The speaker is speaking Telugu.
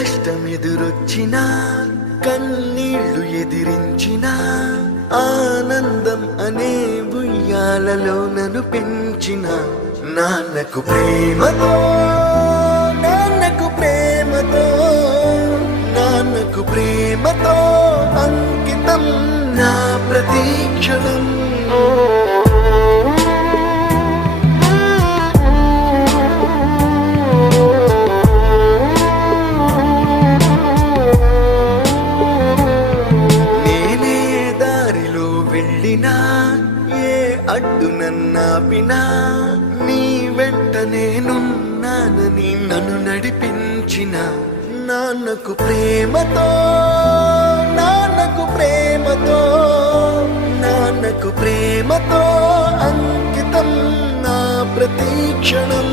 కష్టమెదురొచ్చినా కన్నీళ్లు ఎదిరించినా ఆనందం అనే ఉయ్యాలలో నన్ను పెంచిన నాన్నకు ప్రేమతో నాన్నకు ప్రేమతో నాన్నకు ప్రేమతో అంకితం నా ప్రతీక్షణం. ఏ అడ్డు నన్నాపినా నీ వెంట నేనున్నానని నన్ను నడిపించిన నాన్నకు ప్రేమతో నాన్నకు ప్రేమతో నాన్నకు ప్రేమతో అంకితం నా ప్రతీక్షణం.